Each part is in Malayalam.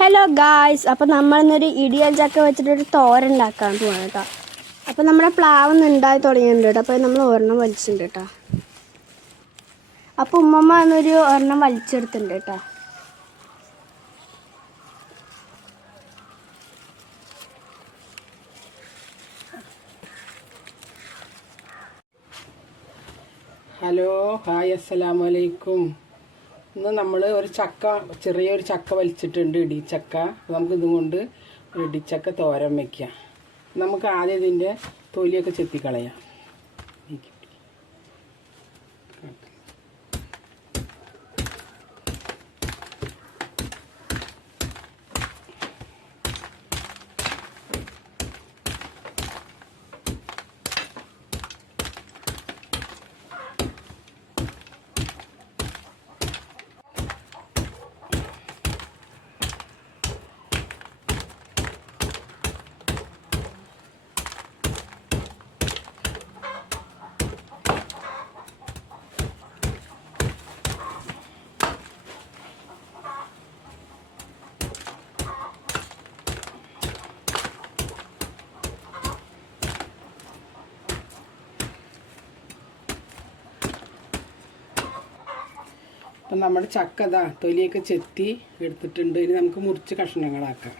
ഹലോ ഗായ്സ്, അപ്പോൾ നമ്മളിന്നൊരു ഇടിയൻ ചക്ക വെച്ചിട്ടൊരു തോരൻ ഉണ്ടാക്കാൻ പോവാണ് കേട്ടോ. അപ്പോൾ നമ്മുടെ പ്ലാവ് ഉണ്ടായി തുടങ്ങിയിട്ടുണ്ട് കേട്ടോ. അപ്പോൾ നമ്മൾ ഒരെണ്ണം വലിച്ചിട്ടുണ്ട് കേട്ടോ. അപ്പോൾ ഉമ്മമ്മ എന്നൊരു ഒരെണ്ണം വലിച്ചെടുത്തിട്ടുണ്ട് കേട്ടോ. ഹലോ ഹായ് അസ്സലാമു അലൈക്കും. ഇന്ന് നമ്മൾ ഒരു ചക്ക, ചെറിയൊരു ചക്ക വലിച്ചിട്ടുണ്ട്, ഇടിച്ചക്ക. നമുക്ക് ഇതും കൊണ്ട് ഒരു ഇടിച്ചക്ക തോരൻ വയ്ക്കാം. നമുക്ക് ആദ്യം ഇതിൻ്റെ തൊലിയൊക്കെ ചെത്തിക്കളയാം. അപ്പം നമ്മുടെ ചക്ക ഇതാ തൊലിയൊക്കെ ചെത്തി എടുത്തിട്ടുണ്ട്. ഇനി നമുക്ക് മുറിച്ച് കഷ്ണങ്ങളാക്കാം.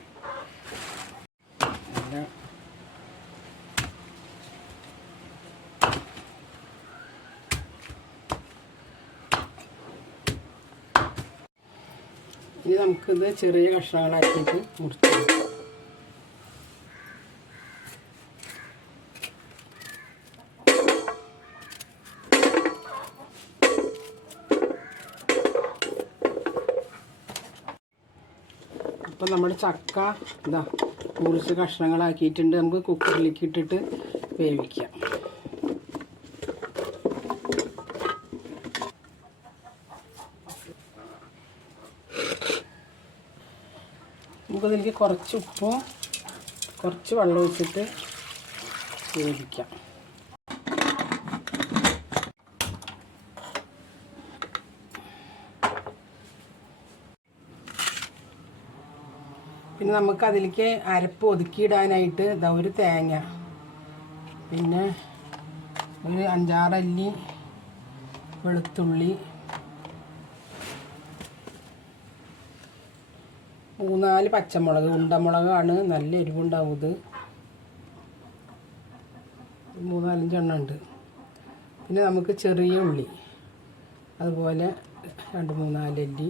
ഇനി നമുക്കിത് ചെറിയ കഷ്ണങ്ങളാക്കിയിട്ട് മുറിച്ച് അപ്പം നമ്മുടെ ചക്ക ഇതാ മുറിച്ച് കഷ്ണങ്ങളാക്കിയിട്ടുണ്ട്. നമുക്ക് കുക്കറിലേക്ക് ഇട്ടിട്ട് വേവിക്കാം. നമുക്കതിലേക്ക് കുറച്ച് ഉപ്പും കുറച്ച് വെള്ളം ഒഴിച്ചിട്ട് വേവിക്കാം. പിന്നെ നമുക്ക് അതിലേക്ക് അരപ്പ് ഒതുക്കിയിടാനായിട്ട് ഇതാ ഒരു തേങ്ങ, പിന്നെ ഒരു 5-6 അല്ലി വെളുത്തുള്ളി, 3-4 പച്ചമുളക്, ഉണ്ടമുളകാണ്, നല്ല എരിവുണ്ടാവും. ഇത് 3-4 എണ്ണം ഉണ്ട്. പിന്നെ നമുക്ക് ചെറിയ ഉള്ളി, അതുപോലെ 2-3-4 അല്ലി,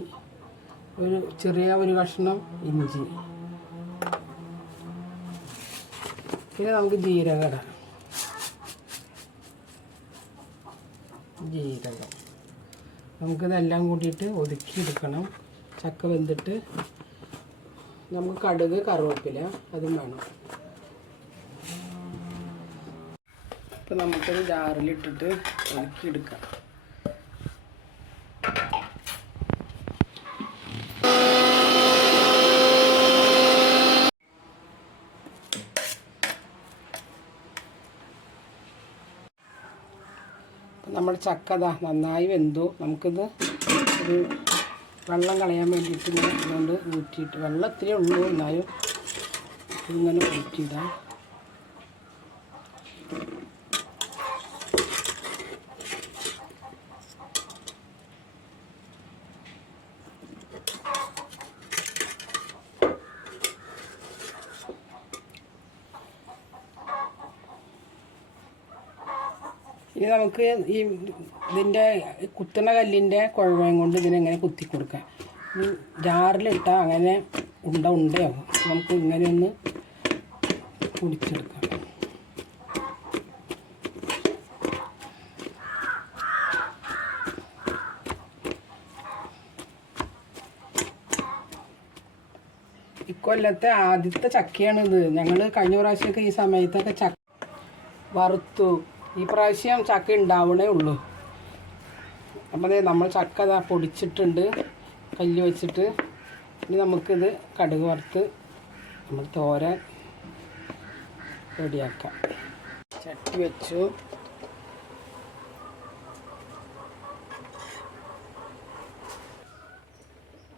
ഒരു കഷ്ണം ഇഞ്ചി, പിന്നെ നമുക്ക് ജീരകം നമുക്കിതെല്ലാം കൂട്ടിയിട്ട് ഒതുക്കിയെടുക്കണം. ചക്ക വെന്തിട്ട് നമുക്ക് കടുക്, കറുവേപ്പില അതും വേണം. ഇപ്പം നമുക്കത് ജാറിലിട്ടിട്ട് ഒതുക്കിയെടുക്കാം. നമ്മുടെ ചക്ക നന്നായി വെന്തു. നമുക്കിത് ഒരു വെള്ളം കളയാൻ വേണ്ടിയിട്ട് ഇങ്ങനെ ഇതുകൊണ്ട് ഊറ്റിയിട്ട്, വെള്ളത്തിലേ ഉള്ളൂ എന്നാലും ഇങ്ങനെ ഊറ്റിയിടാം. ഇനി നമുക്ക് ഇതിൻ്റെ കുത്തുന്ന കല്ലിൻ്റെ കുഴവയും കൊണ്ട് ഇതിനെങ്ങനെ കുത്തി കൊടുക്കാം. ജാറിലിട്ടാൽ അങ്ങനെ ഉണ്ടയാവും. നമുക്ക് ഇങ്ങനെ ഒന്ന് പൊടിച്ചെടുക്കാം. ഇക്കൊല്ലത്തെ ആദ്യത്തെ ചക്കയാണിത്. ഞങ്ങൾ കഴിഞ്ഞ പ്രാവശ്യമൊക്കെ ഈ സമയത്തൊക്കെ ചക്ക വറുത്തു. ഈ പ്രാവശ്യം ചക്ക ഉണ്ടാവണേ ഉള്ളൂ. അപ്പോൾ നമ്മൾ ചക്ക പൊടിച്ചിട്ടുണ്ട് കല്ല് വെച്ചിട്ട്. ഇനി നമുക്കിത് കടുക് വറുത്ത് നമ്മൾ തോരൻ റെഡിയാക്കാം. ചട്ടി വെച്ചു.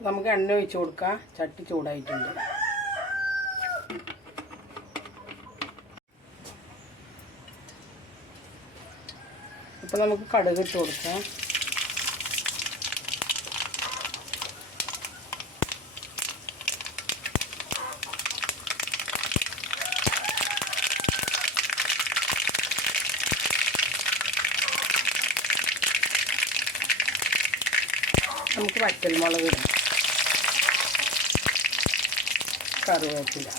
നമുക്ക് എണ്ണ ഒഴിച്ച് കൊടുക്കാം. ചട്ടി ചൂടായിട്ടുണ്ട്. അപ്പോൾ നമുക്ക് കടുക് ഇട്ട് കൊടുക്കാം. നമുക്ക് വറ്റൽമുളക് ഇടാം. കറിവേപ്പില.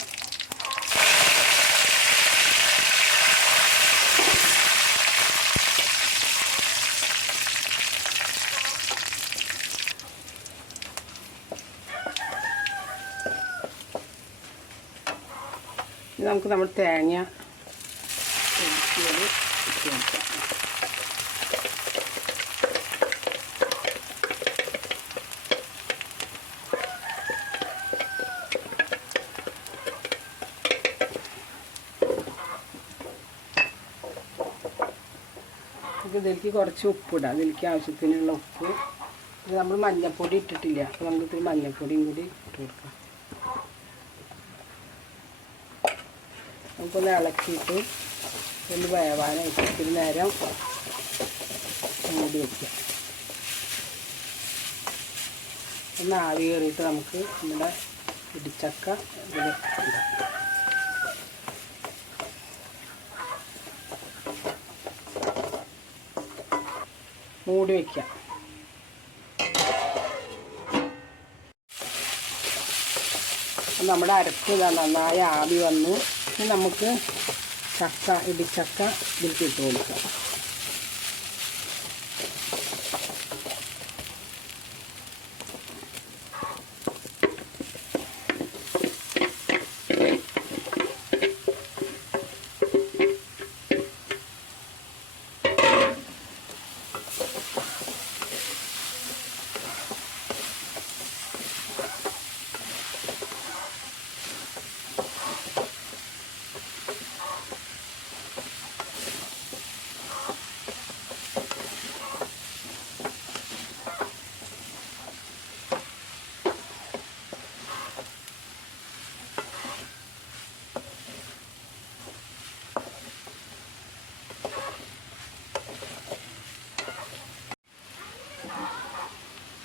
ഇനി നമുക്ക് നമ്മൾ തേങ്ങ ഇട്ട് കൊടുക്കാം. ഇതിലേക്ക് കുറച്ച് ഉപ്പിടാം. ഇതിലേക്ക് ആവശ്യത്തിനുള്ള ഉപ്പ്. ഇത് നമ്മൾ മഞ്ഞൾപ്പൊടി ഇട്ടിട്ടില്ല, അപ്പോൾ നമുക്ക് ഇത്തിരി മഞ്ഞൾപ്പൊടിയും കൂടി ഇട്ട് കൊടുക്കാം. നമുക്കൊന്ന് ഇളക്കിയിട്ട് ഒന്ന് വേവാനായിട്ട് ഇത്തിരി നേരം മൂടി വയ്ക്കാം. ഒന്ന് ആവി കയറിയിട്ട് നമുക്ക് നമ്മുടെ ഇടിച്ചക്ക ഇതിൽ ഇടാം. മൂടി വയ്ക്കാം. നമ്മുടെ അരപ്പ് നന്നായി ആവി വന്നു. ഇനി നമുക്ക് ഇടിച്ചക്ക ഇതിലേക്ക് ഇട്ട് കൊടുക്കാം.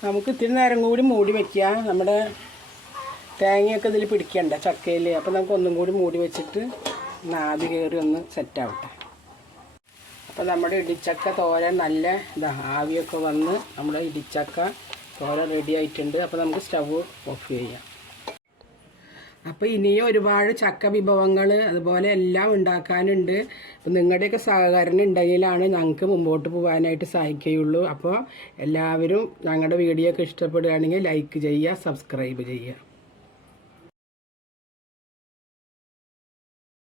നമുക്ക് ഇത്തിരി നേരം കൂടി മൂടി വയ്ക്കുക. നമ്മുടെ തേങ്ങയൊക്കെ ഇതിൽ പിടിക്കണ്ട ചക്കയിൽ. അപ്പോൾ നമുക്ക് ഒന്നും കൂടി മൂടി വെച്ചിട്ട് ആവി കയറി ഒന്ന് സെറ്റാവട്ടെ. അപ്പോൾ നമ്മുടെ ഇടിച്ചക്ക തോരൻ നല്ല ആവിയൊക്കെ വന്ന് നമ്മുടെ ഇടിച്ചക്ക തോരൻ റെഡി ആയിട്ടുണ്ട്. അപ്പോൾ നമുക്ക് സ്റ്റവ് ഓഫ് ചെയ്യാം. അപ്പോൾ ഇനിയും ഒരുപാട് ചക്ക വിഭവങ്ങൾ അതുപോലെ എല്ലാം ഉണ്ടാക്കാനുണ്ട്. അപ്പോൾ നിങ്ങളുടെയൊക്കെ സഹകരണം ഉണ്ടെങ്കിലാണ് ഞങ്ങൾക്ക് മുമ്പോട്ട് പോകാനായിട്ട് സഹായിക്കുകയുള്ളൂ. അപ്പോൾ എല്ലാവരും ഞങ്ങളുടെ വീഡിയോ ഒക്കെ ഇഷ്ടപ്പെടുകയാണെങ്കിൽ ലൈക്ക് ചെയ്യുക, സബ്സ്ക്രൈബ് ചെയ്യുക.